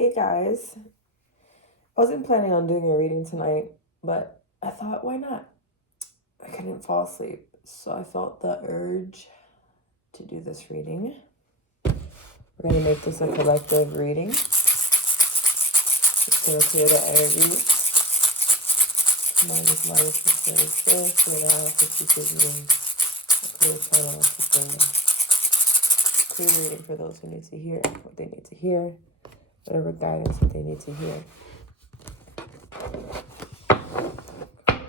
Hey guys, I wasn't planning on doing a reading tonight, but I thought, why not? I couldn't fall asleep, so I felt the urge to do this reading. We're going to make this a collective reading. Just going to clear the energy. Minus, this, clear it out, just because you clear the channel, clear reading for those who need to hear what they need to hear, whatever guidance that they need to hear.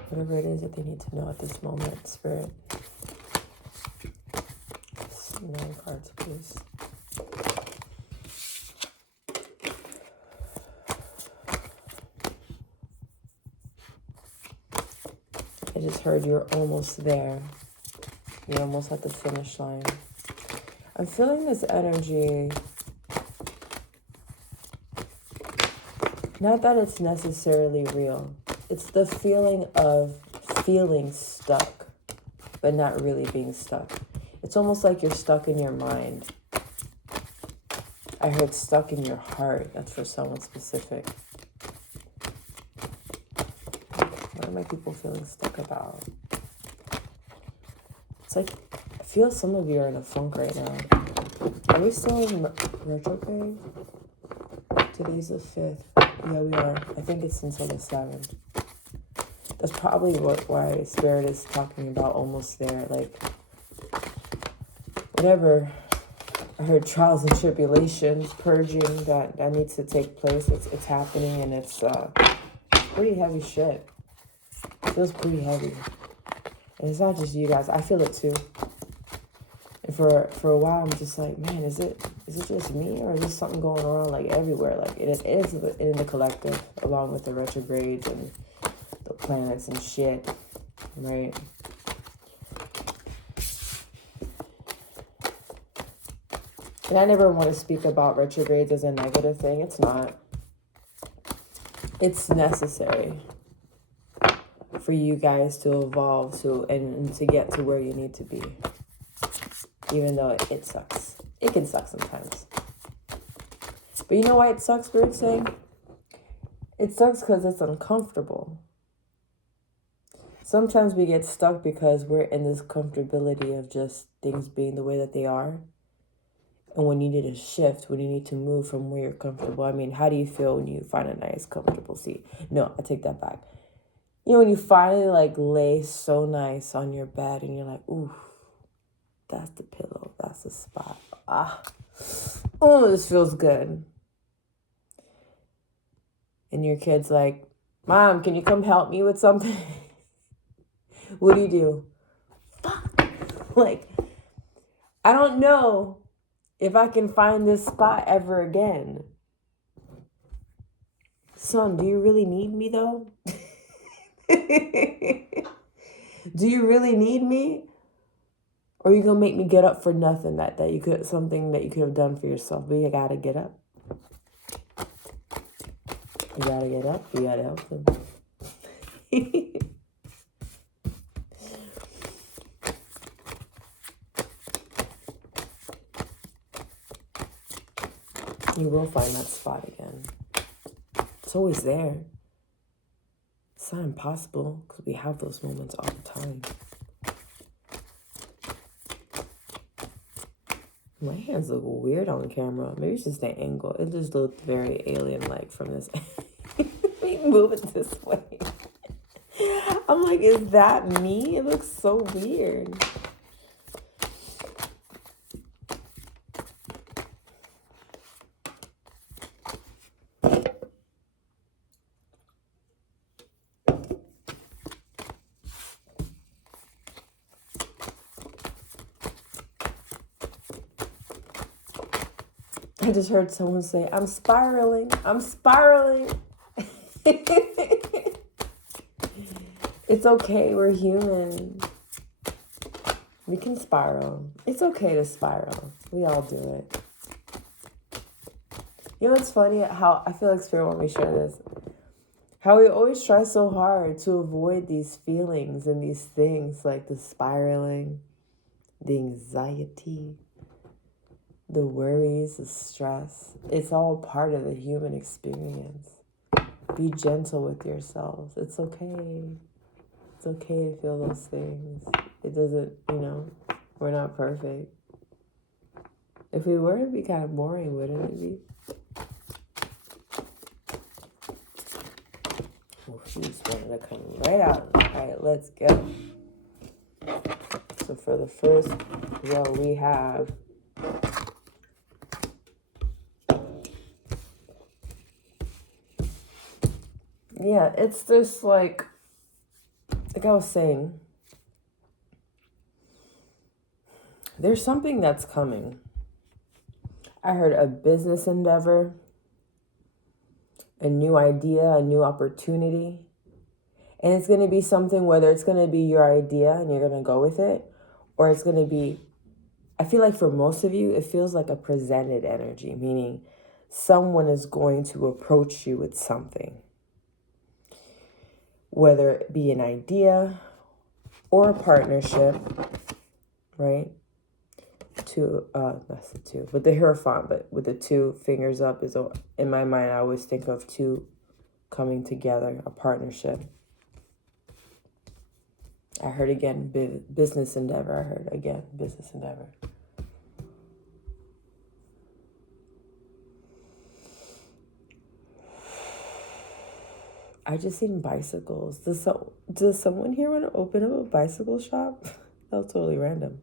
Whatever it is that they need to know at this moment, Spirit. 9 cards, please. I just heard you're almost there. You're almost at the finish line. I'm feeling this energy. Not that it's necessarily real. It's the feeling of feeling stuck, but not really being stuck. It's almost like you're stuck in your mind. I heard stuck in your heart. That's for someone specific. What are my people feeling stuck about? It's like, I feel some of you are in a funk right now. Are we still in retrograde? Today's the 5th. Yeah, we are. I think it's until the 7th. That's probably why Spirit is talking about almost there. Like, whatever. I heard trials and tribulations, purging that needs to take place. It's happening, and it's pretty heavy shit. It feels pretty heavy. And it's not just you guys. I feel it too. And for a while, I'm just like, man, is it just me, or is there something going on like everywhere? Like it is in the collective, along with the retrogrades and the planets and shit, right? And I never want to speak about retrogrades as a negative thing. It's not. It's necessary for you guys to evolve and to get to where you need to be. Even though it sucks. It can suck sometimes. But you know why it sucks, Spirit's saying? It sucks because it's uncomfortable. Sometimes we get stuck because we're in this comfortability of just things being the way that they are. And when you need a shift, when you need to move from where you're comfortable. I mean, how do you feel when you find a nice, comfortable seat? No, I take that back. You know, when you finally like lay so nice on your bed and you're like, ooh, that's the pillow, that's the spot. Oh, this feels good. And your kid's like, Mom, can you come help me with something? What do? Fuck. Like, I don't know if I can find this spot ever again. Son, do you really need me though? Do you really need me? Or are you gonna make me get up for nothing? Something that you could have done for yourself. But you gotta get up. You gotta get up. You gotta help them. You will find that spot again. It's always there. It's not impossible because we have those moments all the time. My hands look weird on camera. Maybe it's just the angle. It just looked very alien-like from this. We move it this way. I'm like, is that me? It looks so weird. I just heard someone say, I'm spiraling. I'm spiraling. It's okay. We're human. We can spiral. It's okay to spiral. We all do it. You know what's funny? How I feel like Spirit want me to share this. How we always try so hard to avoid these feelings and these things like the spiraling, the anxiety, the worries, the stress. It's all part of the human experience. Be gentle with yourselves. It's okay. It's okay to feel those things. It doesn't, we're not perfect. If we were, it'd be kind of boring, wouldn't it be? Oh, she just wanted to come right out. All right, let's go. So for the first row, we have it's just like I was saying, there's something that's coming. I heard a business endeavor, a new idea, a new opportunity. And it's going to be something, whether it's going to be your idea and you're going to go with it, or it's going to be, I feel like for most of you, it feels like a presented energy, meaning someone is going to approach you with something. Whether it be an idea or a partnership, right? That's the two. With the Hierophant, but with the two fingers up is, in my mind, I always think of two coming together, a partnership. I heard again, business endeavor. I heard again, business endeavor. I just seen bicycles. Does someone here want to open up a bicycle shop? That was totally random.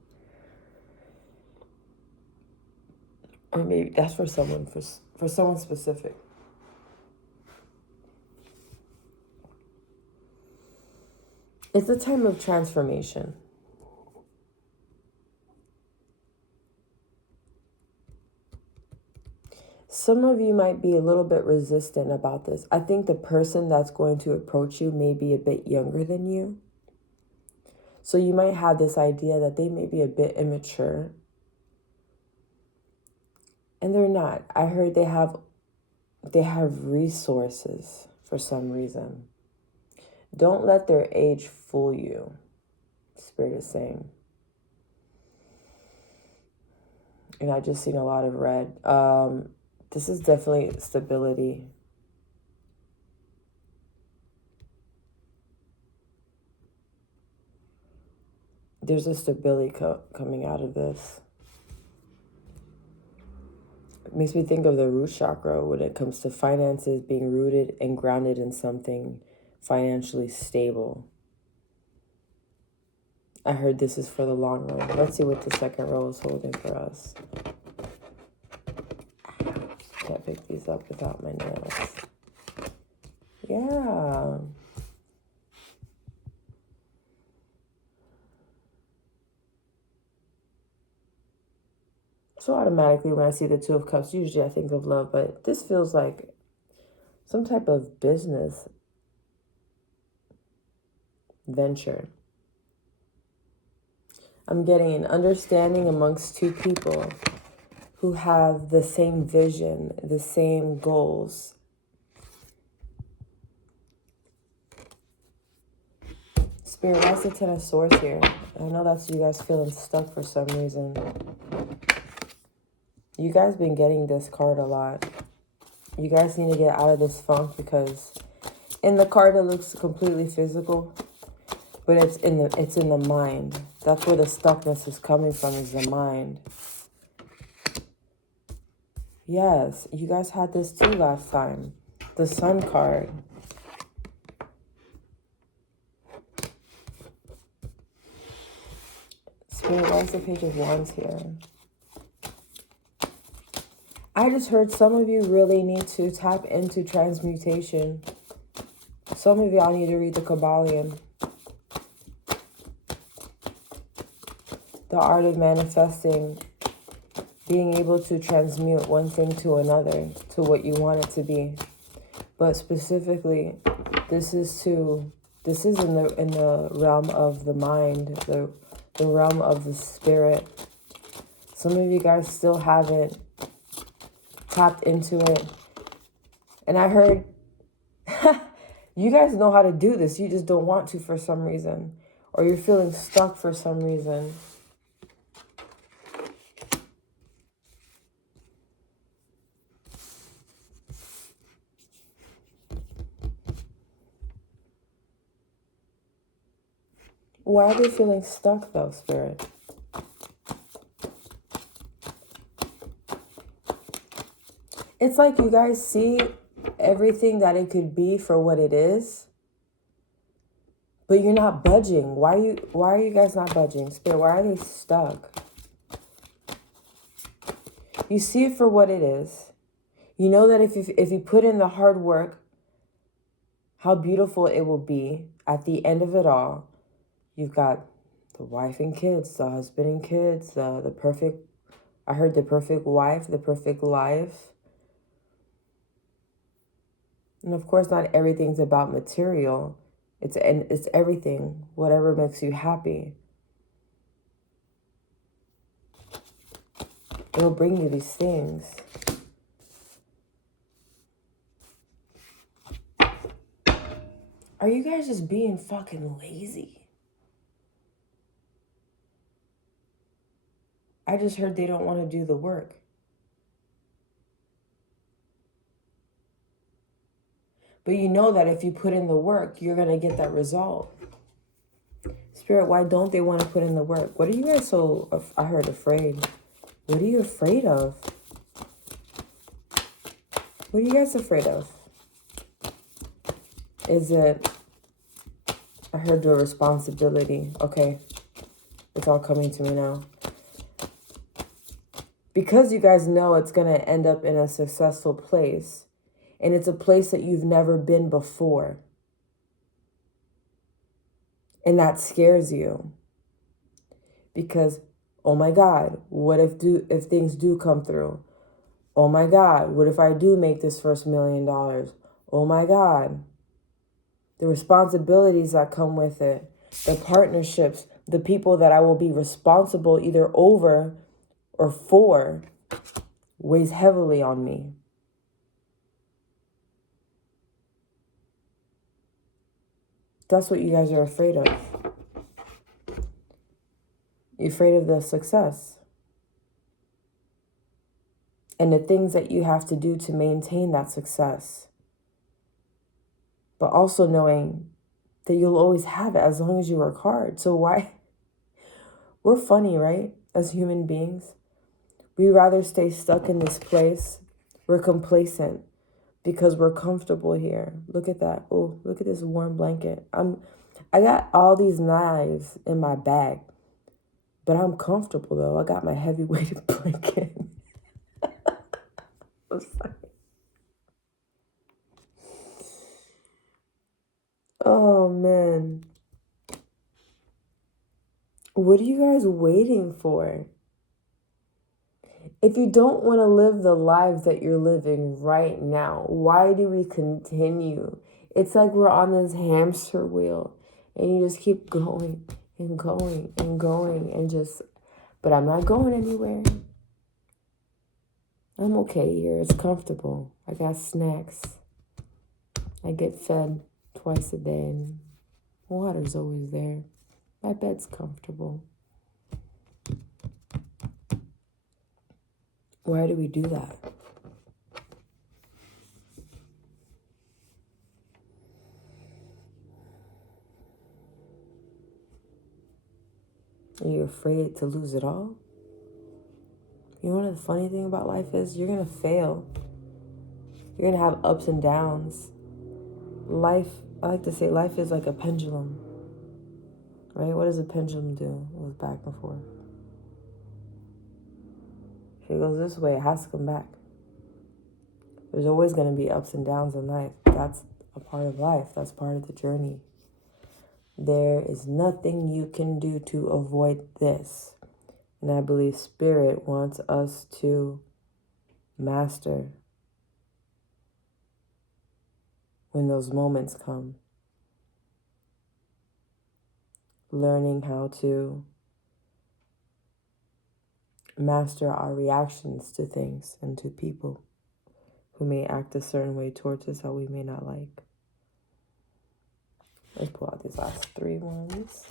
Or maybe that's for someone, for someone specific. It's a time of transformation. Some of you might be a little bit resistant about this. I think the person that's going to approach you may be a bit younger than you. So you might have this idea that they may be a bit immature. And they're not. I heard they have resources for some reason. Don't let their age fool you. Spirit is saying. And I just seen a lot of red. This is definitely stability. There's a stability coming out of this. It makes me think of the root chakra when it comes to finances, being rooted and grounded in something financially stable. I heard this is for the long run. Let's see what the second row is holding for us. Can't pick these up without my nails. Yeah. So automatically when I see the Two of Cups, usually I think of love, but this feels like some type of business venture. I'm getting an understanding amongst two people who have the same vision, the same goals. Spirit, why's the Ten of Swords here? I know that's you guys feeling stuck for some reason. You guys been getting this card a lot. You guys need to get out of this funk because in the card it looks completely physical, but it's in the mind. That's where the stuckness is coming from, is the mind. Yes, you guys had this too last time. The Sun card. Spirit, why is the Page of Wands here? I just heard some of you really need to tap into transmutation. Some of y'all need to read the Kabbalion. The art of manifesting, being able to transmute one thing to another, to what you want it to be. But specifically, this is in the realm of the mind, the realm of the spirit. Some of you guys still haven't tapped into it. And I heard you guys know how to do this. You just don't want to for some reason. Or you're feeling stuck for some reason. Why are they feeling stuck though, Spirit? It's like you guys see everything that it could be for what it is, but you're not budging. Why are you guys not budging? Spirit, why are they stuck? You see it for what it is. You know that if you put in the hard work, how beautiful it will be at the end of it all. You've got the wife and kids, the husband and kids, the perfect, I heard the perfect wife, the perfect life. And of course, not everything's about material. It's everything, whatever makes you happy. It'll bring you these things. Are you guys just being fucking lazy? I just heard they don't want to do the work. But you know that if you put in the work, you're going to get that result. Spirit, why don't they want to put in the work? What are you guys so, I heard, afraid? What are you afraid of? What are you guys afraid of? Is it, I heard the responsibility. Okay, it's all coming to me now. Because you guys know it's going to end up in a successful place, and it's a place that you've never been before. And that scares you. Because, oh my God, what if things do come through? Oh my God, what if I do make this first $1 million? Oh my God. The responsibilities that come with it, the partnerships, the people that I will be responsible either over or for weighs heavily on me. That's what you guys are afraid of. You're afraid of the success and the things that you have to do to maintain that success. But also knowing that you'll always have it as long as you work hard. So why? We're funny, right? As human beings. We rather stay stuck in this place. We're complacent because we're comfortable here. Look at that. Oh, look at this warm blanket. I got all these knives in my bag, but I'm comfortable though. I got my heavy-weighted blanket. I'm sorry. Oh man. What are you guys waiting for? If you don't want to live the lives that you're living right now, why do we continue? It's like we're on this hamster wheel and you just keep going and going and going and just, but I'm not going anywhere. I'm okay here. It's comfortable. I got snacks. I get fed twice a day and water's always there. My bed's comfortable. Why do we do that? Are you afraid to lose it all? You know what the funny thing about life is? You're going to fail. You're going to have ups and downs. Life, I like to say life is like a pendulum. Right? What does a pendulum do? It goes back and forth. If it goes this way, it has to come back. There's always going to be ups and downs in life. That's a part of life. That's part of the journey. There is nothing you can do to avoid this. And I believe Spirit wants us to master when those moments come. Learning how to master our reactions to things and to people who may act a certain way towards us that we may not like. Let's pull out these last 3 ones.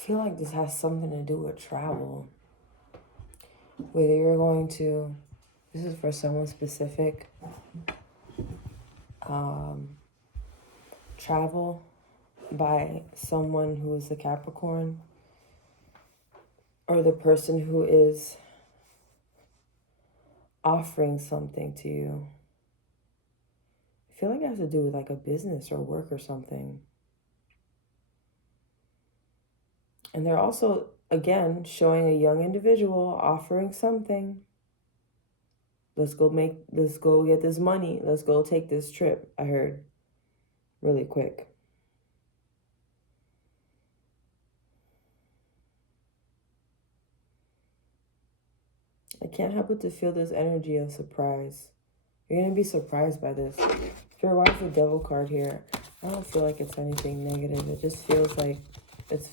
feel like this has something to do with travel. Whether you're going to, this is for someone specific, travel by someone who is a Capricorn, or the person who is offering something to you. I feel like it has to do with like a business or work or something. And they're also, again, showing a young individual offering something. Let's go get this money. Let's go take this trip, I heard, really quick. I can't help but to feel this energy of surprise. You're going to be surprised by this. Sure, why is the devil card here? I don't feel like it's anything negative. It just feels like it's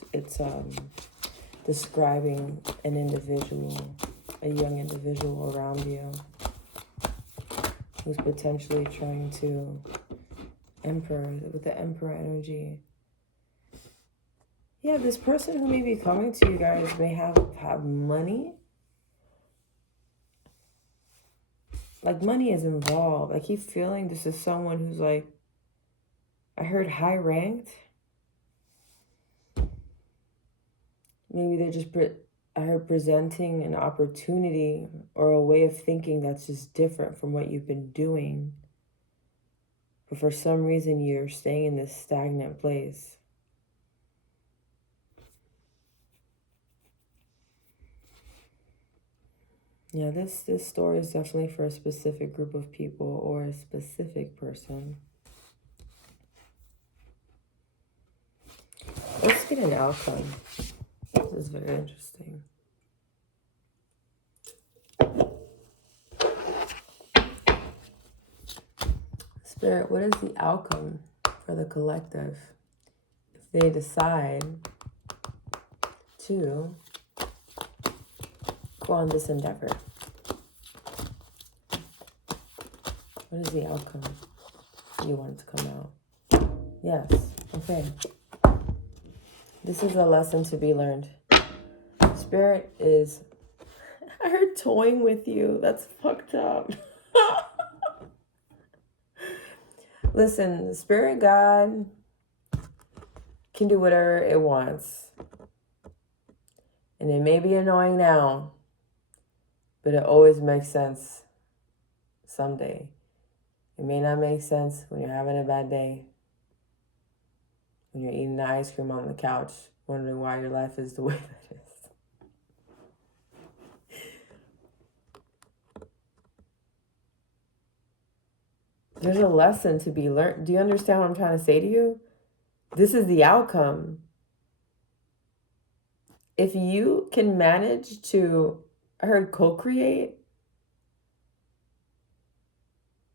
describing an individual, a young individual around you who's potentially trying to with the Emperor energy. Yeah, this person who may be coming to you guys may have money. Like, money is involved. I keep feeling this is someone who's like, I heard high ranked. Maybe they're just, I heard presenting an opportunity or a way of thinking that's just different from what you've been doing. But for some reason, you're staying in this stagnant place. Yeah, this story is definitely for a specific group of people or a specific person. Let's get an outcome. This is very interesting. Spirit, what is the outcome for the collective if they decide to go on this endeavor? What is the outcome you want to come out? Yes. Okay. This is a lesson to be learned. Spirit is... I heard toying with you. That's fucked up. Listen, Spirit God can do whatever it wants. And it may be annoying now, but it always makes sense someday. It may not make sense when you're having a bad day, when you're eating the ice cream on the couch, wondering why your life is the way that it is. There's a lesson to be learned. Do you understand what I'm trying to say to you? This is the outcome. If you can manage to, I heard co-create,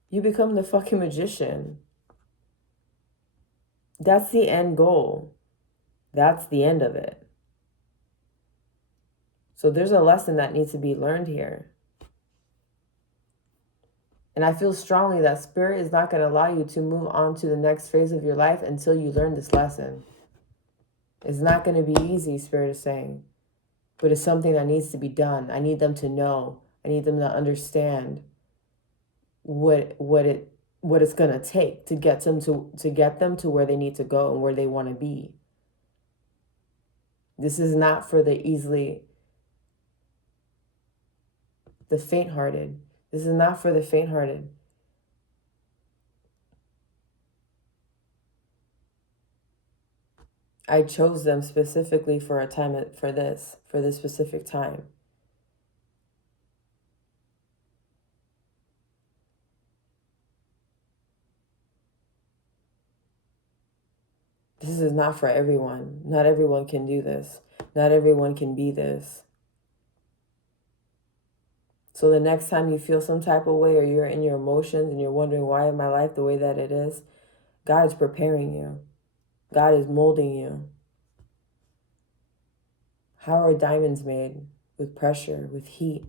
you become the fucking magician. That's the end goal. That's the end of it. So there's a lesson that needs to be learned here. And I feel strongly that Spirit is not going to allow you to move on to the next phase of your life until you learn this lesson. It's not going to be easy, Spirit is saying. But it's something that needs to be done. I need them to know. I need them to understand what it's going to take to get them to where they need to go and where they want to be. This is not for the faint-hearted. This is not for the faint-hearted. I chose them specifically for a time, for this specific time. This is not for everyone. Not everyone can do this. Not everyone can be this. So the next time you feel some type of way or you're in your emotions and you're wondering why is my life the way that it is, God is preparing you. God is molding you. How are diamonds made? With pressure, with heat.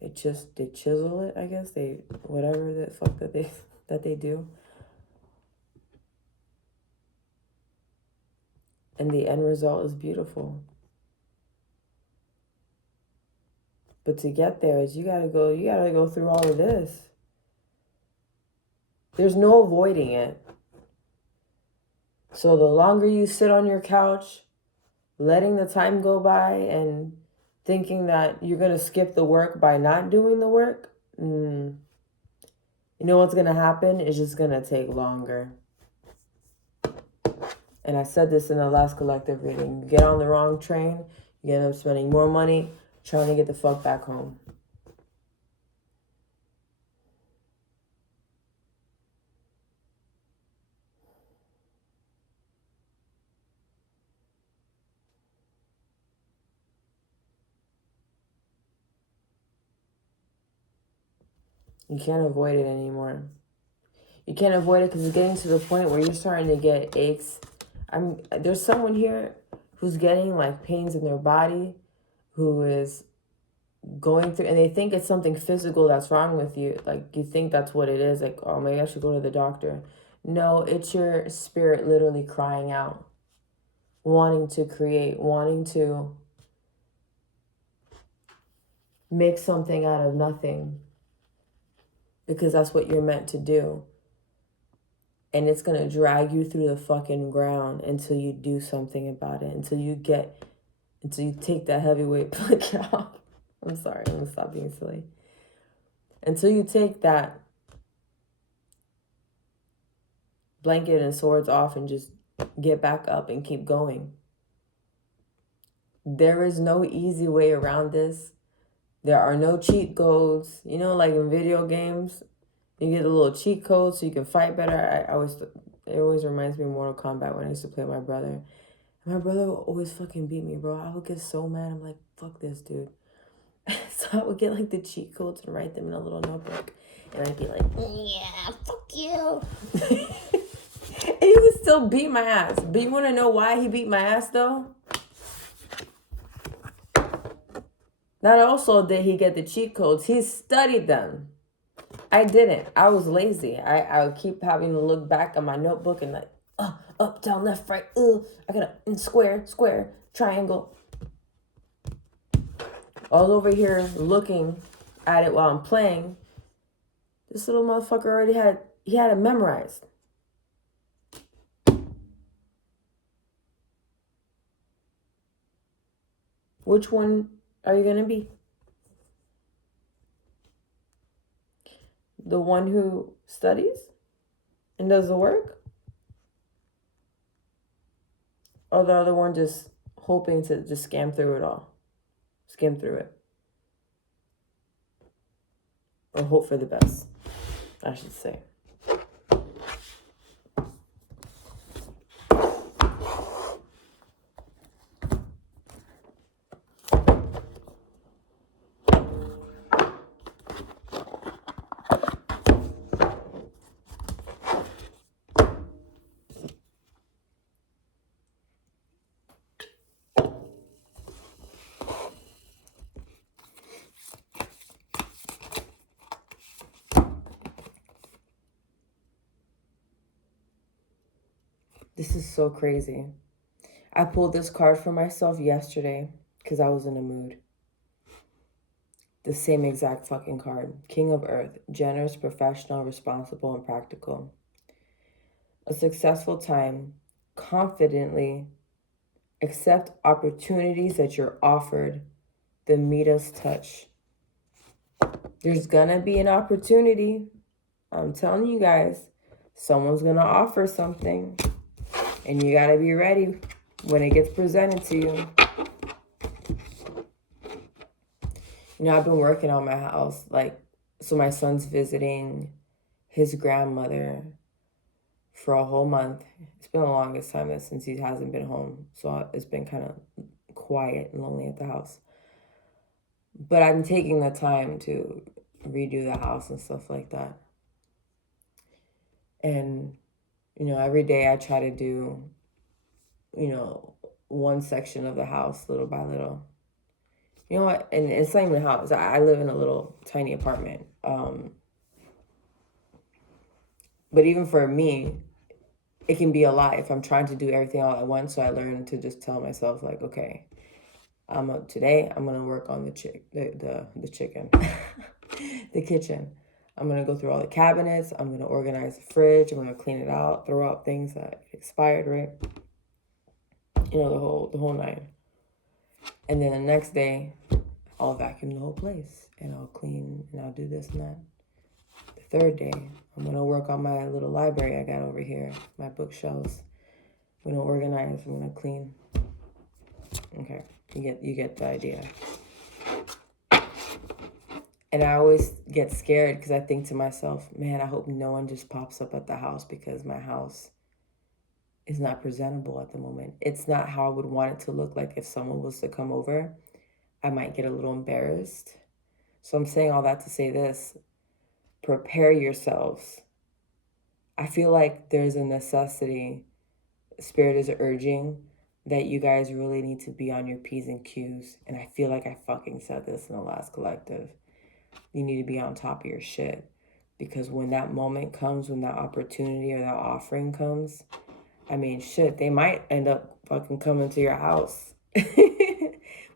They chisel it, I guess. Whatever the fuck that they do. And the end result is beautiful. But to get there is you gotta go through all of this. There's no avoiding it. So the longer you sit on your couch, letting the time go by and thinking that you're gonna skip the work by not doing the work, you know what's gonna happen? It's just gonna take longer. And I said this in the last collective reading. You get on the wrong train, you end up spending more money trying to get the fuck back home. You can't avoid it anymore. You can't avoid it because it's getting to the point where you're starting to get aches. There's someone here who's getting like pains in their body, who is going through, and they think it's something physical that's wrong with you. Like you think that's what it is. Like, oh, maybe I should go to the doctor. No, it's your spirit literally crying out, wanting to create, wanting to make something out of nothing, because that's what you're meant to do. And it's going to drag you through the fucking ground until you do something about it, until you take that heavyweight blanket off. I'm sorry, I'm going to stop being silly. Until you take that blanket and swords off and just get back up and keep going. There is no easy way around this. There are no cheat codes. You know, like in video games, you get a little cheat code so you can fight better. It always reminds me of Mortal Kombat when I used to play with my brother. My brother would always fucking beat me, bro. I would get so mad. I'm like, fuck this, dude. So I would get like the cheat codes and write them in a little notebook. And I'd be like, yeah, fuck you. And he would still beat my ass. But you want to know why he beat my ass, though? Not also did he get the cheat codes, he studied them. I didn't. I was lazy. I would keep having to look back on my notebook and like, up, down, left, right, I gotta, square, triangle. I was over here looking at it while I'm playing. This little motherfucker already had it memorized. Which one are you gonna be? The one who studies and does the work? Or the other one just hoping to just skim through it? Or hope for the best, I should say. This is so crazy. I pulled this card for myself yesterday because I was in a mood. The same exact fucking card. King of Earth. Generous, professional, responsible, and practical. A successful time. Confidently accept opportunities that you're offered. The Midas touch. There's gonna be an opportunity. I'm telling you guys. Someone's gonna offer something. And you gotta be ready when it gets presented to you. You know, I've been working on my house. So my son's visiting his grandmother for a whole month. It's been the longest time since he hasn't been home. So it's been kind of quiet and lonely at the house. But I'm taking the time to redo the house and stuff like that. And, you know, every day I try to do, you know, one section of the house little by little. You know what? And it's not even a house. I live in a little tiny apartment. But even for me, it can be a lot if I'm trying to do everything all at once. So I learned to just tell myself, like, okay, today I'm gonna work on the chicken, the kitchen. I'm gonna go through all the cabinets. I'm gonna organize the fridge. I'm gonna clean it out, throw out things that expired, right? You know, the whole nine. And then the next day, I'll vacuum the whole place and I'll clean and I'll do this and that. The third day, I'm gonna work on my little library I got over here, my bookshelves. I'm gonna organize. I'm gonna clean. Okay, you get the idea. And I always get scared because I think to myself, man, I hope no one just pops up at the house because my house is not presentable at the moment. It's not how I would want it to look like if someone was to come over. I might get a little embarrassed. So I'm saying all that to say this. Prepare yourselves. I feel like there's a necessity. Spirit is urging that you guys really need to be on your P's and Q's. And I feel like I fucking said this in the last collective. You need to be on top of your shit. Because when that moment comes, when that opportunity or that offering comes, I mean, shit, they might end up fucking coming to your house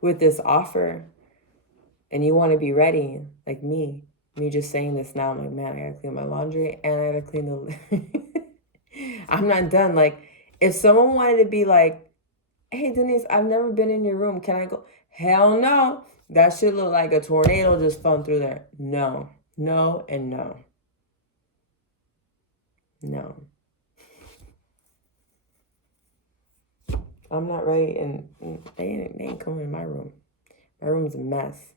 with this offer. And you want to be ready, like me. Me just saying this now, I'm like, man, I gotta clean my laundry and I gotta clean the... I'm not done. Like, if someone wanted to be like, hey, Denise, I've never been in your room. Can I go? Hell no. That shit look like a tornado just fell through there. No, no, and no. No. I'm not ready, and they ain't coming in my room. My room's a mess.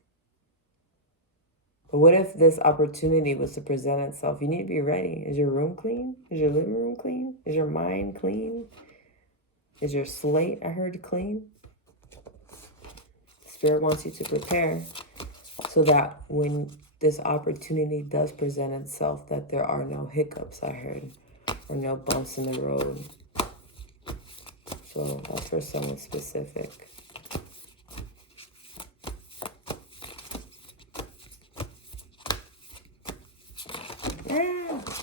But what if this opportunity was to present itself? You need to be ready. Is your room clean? Is your living room clean? Is your mind clean? Is your slate, I heard, clean? Spirit wants you to prepare so that when this opportunity does present itself, that there are no hiccups, I heard, or no bumps in the road. So that's for someone specific.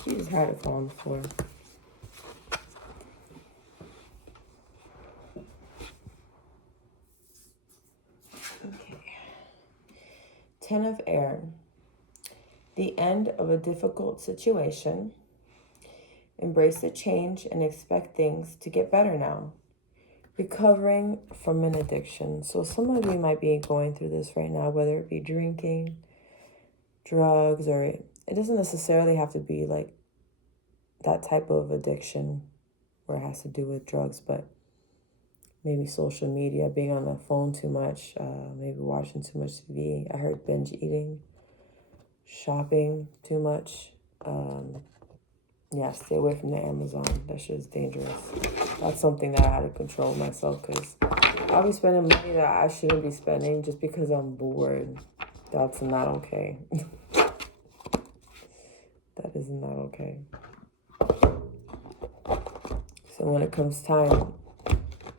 She just had it fall on the floor. Okay. 10 of air. The end of a difficult situation. Embrace the change and expect things to get better now. Recovering from an addiction. So some of you might be going through this right now, whether it be drinking, drugs, or it doesn't necessarily have to be like that type of addiction where it has to do with drugs, but maybe social media, being on the phone too much, maybe watching too much TV. I heard binge eating, shopping too much. Yeah, stay away from the Amazon. That shit is dangerous. That's something that I had to control myself because I'll be spending money that I shouldn't be spending just because I'm bored. That's not okay. That is not okay. So when it comes time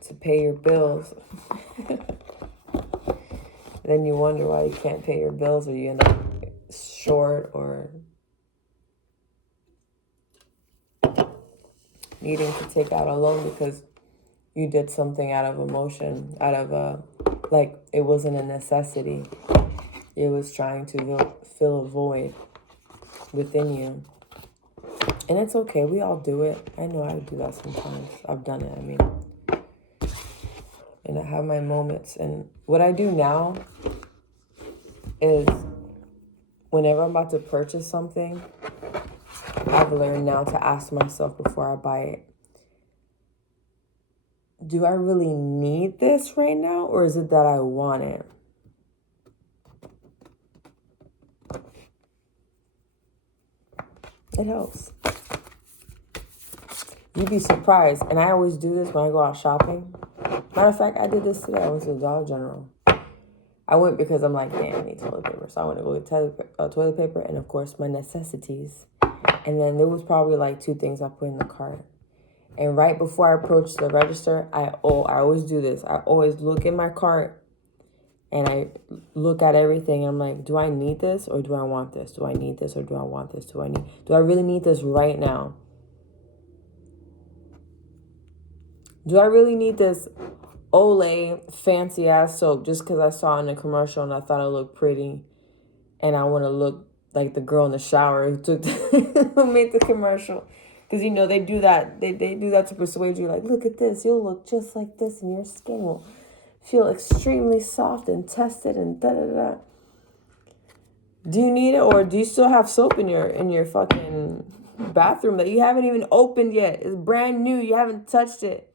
to pay your bills, then you wonder why you can't pay your bills or you end up short or needing to take out a loan because you did something out of emotion, out of like it wasn't a necessity. It was trying to fill a void within you. And it's okay. We all do it. I know I do that sometimes. I've done it, I mean. And I have my moments. And what I do now is whenever I'm about to purchase something, I've learned now to ask myself before I buy it, do I really need this right now, or is it that I want it? It helps. You'd be surprised. And I always do this when I go out shopping. Matter of fact, I did this today. I went to the Dollar General. I went because I'm like, man, I need toilet paper. So I went to go get toilet paper and, of course, my necessities. And then there was probably like 2 things I put in the cart. And right before I approach the register, I always do this. I always look in my cart and I look at everything. And I'm like, do I need this or do I want this? Do I need this or do I want this? Do I really need this right now? Do I really need this Olay fancy ass soap just because I saw it in a commercial and I thought it looked pretty and I want to look like the girl in the shower who made the commercial? Because, you know, they do that. They do that to persuade you, like, look at this. You'll look just like this and your skin will feel extremely soft and tested and da-da-da. Do you need it, or do you still have soap in your fucking bathroom that you haven't even opened yet? It's brand new. You haven't touched it.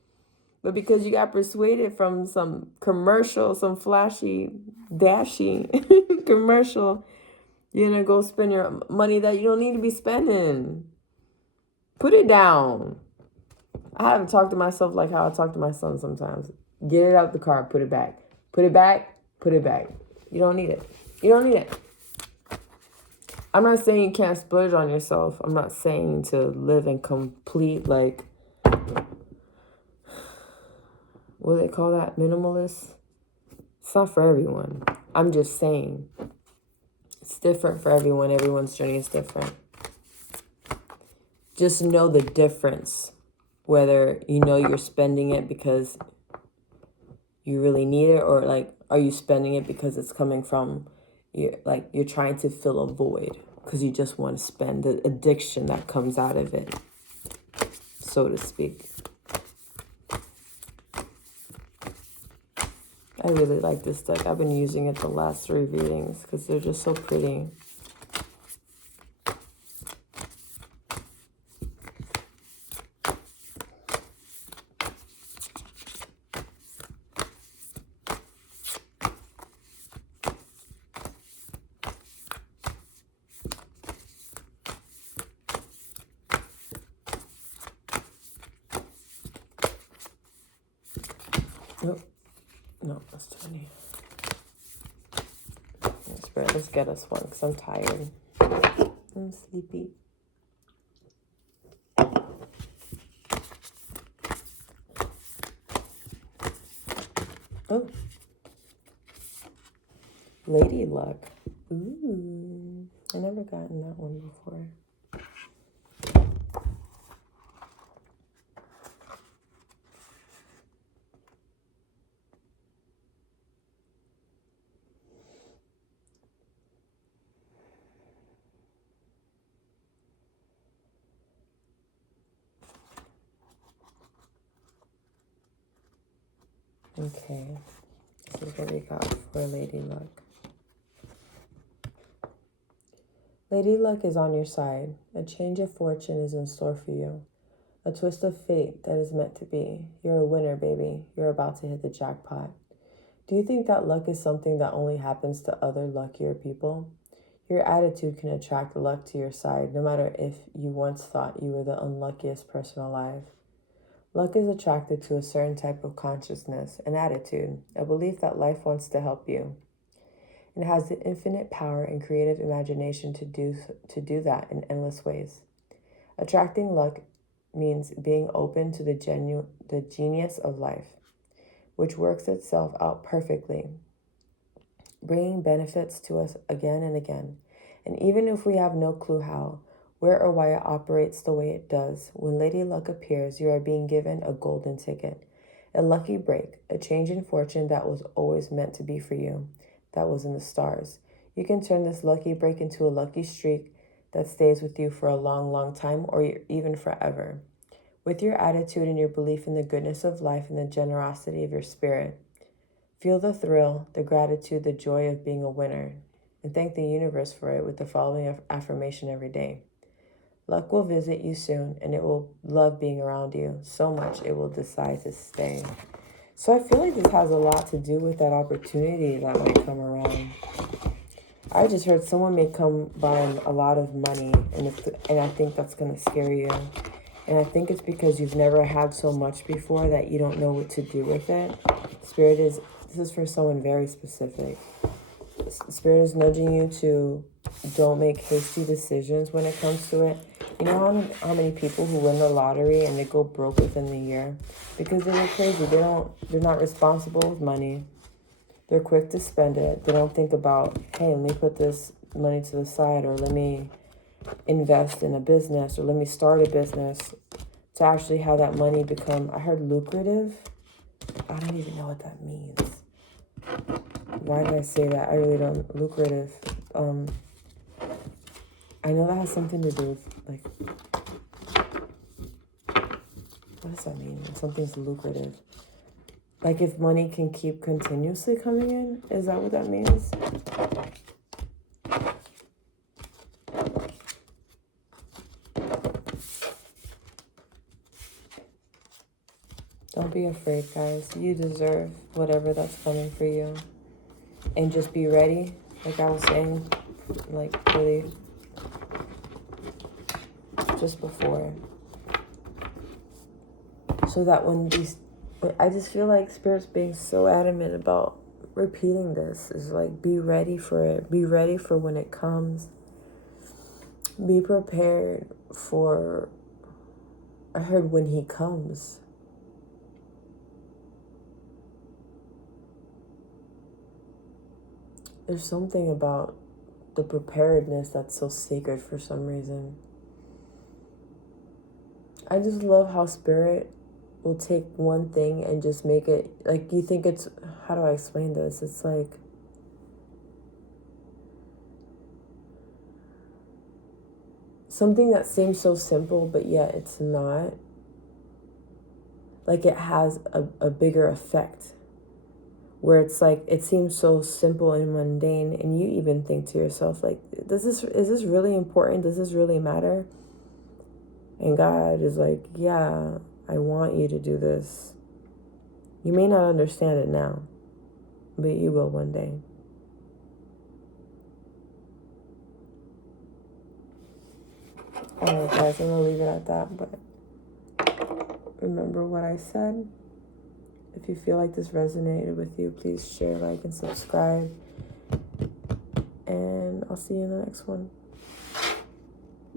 But because you got persuaded from some commercial, some flashy, dashy commercial, you're going to go spend your money that you don't need to be spending. Put it down. I haven't talked to myself like how I talk to my son sometimes. Get it out the car. Put it back. Put it back. Put it back. You don't need it. You don't need it. I'm not saying you can't splurge on yourself. I'm not saying to live in complete, like, what do they call that? Minimalist? It's not for everyone. I'm just saying. It's different for everyone. Everyone's journey is different. Just know the difference. Whether you know you're spending it because you really need it, or like, are you spending it because it's coming from, you're trying to fill a void because you just want to spend the addiction that comes out of it, so to speak. I really like this deck. I've been using it the last 3 readings because they're just so pretty. Nope. No, that's 20. Let's get us one because I'm tired. I'm sleepy. Oh. Lady Luck. Ooh. I never gotten that one before. Okay, this is what we got for Lady Luck. Lady Luck is on your side. A change of fortune is in store for you. A twist of fate that is meant to be. You're a winner, baby. You're about to hit the jackpot. Do you think that luck is something that only happens to other luckier people? Your attitude can attract luck to your side, no matter if you once thought you were the unluckiest person alive. Luck is attracted to a certain type of consciousness, an attitude, a belief that life wants to help you. It has the infinite power and creative imagination to do that in endless ways. Attracting luck means being open to the genius of life, which works itself out perfectly, bringing benefits to us again and again. And even if we have no clue how, where or why it operates the way it does, when Lady Luck appears, you are being given a golden ticket, a lucky break, a change in fortune that was always meant to be for you, that was in the stars. You can turn this lucky break into a lucky streak that stays with you for a long, long time, or even forever. With your attitude and your belief in the goodness of life and the generosity of your spirit, feel the thrill, the gratitude, the joy of being a winner, and thank the universe for it with the following affirmation every day. Luck will visit you soon, and it will love being around you so much it will decide to stay. So I feel like this has a lot to do with that opportunity that might come around. I just heard someone may come by a lot of money, and I think that's going to scare you. And I think it's because you've never had so much before that you don't know what to do with it. This is for someone very specific. Spirit is nudging you to don't make hasty decisions when it comes to it. You know how many people who win the lottery and they go broke within the year? Because they go crazy. They're not responsible with money. They're quick to spend it. They don't think about, hey, let me put this money to the side, or let me invest in a business, or let me start a business. to actually have that money become, I heard lucrative. I don't even know what that means. Why did I say that? I really don't. Lucrative. I know that has something to do with, like, what does that mean? When something's lucrative. Like if money can keep continuously coming in? Is that what that means? Don't be afraid, guys. You deserve whatever that's coming for you. And just be ready, like I was saying, like really just before. So that when these, I just feel like Spirit's being so adamant about repeating this. Is like, be ready for it. Be ready for when it comes. Be prepared for, I heard, when he comes. There's something about the preparedness that's so sacred for some reason. I just love how Spirit will take one thing and just make it, like, you think it's, how do I explain this? It's like, something that seems so simple, but yet it's not. Like, it has a bigger effect. Where it's like, it seems so simple and mundane, and you even think to yourself, like, is this really important? Does this really matter? And God is like, yeah, I want you to do this. You may not understand it now, but you will one day. Alright, guys, I'm going to leave it at that, but remember what I said. If you feel like this resonated with you, please share, like, and subscribe. And I'll see you in the next one.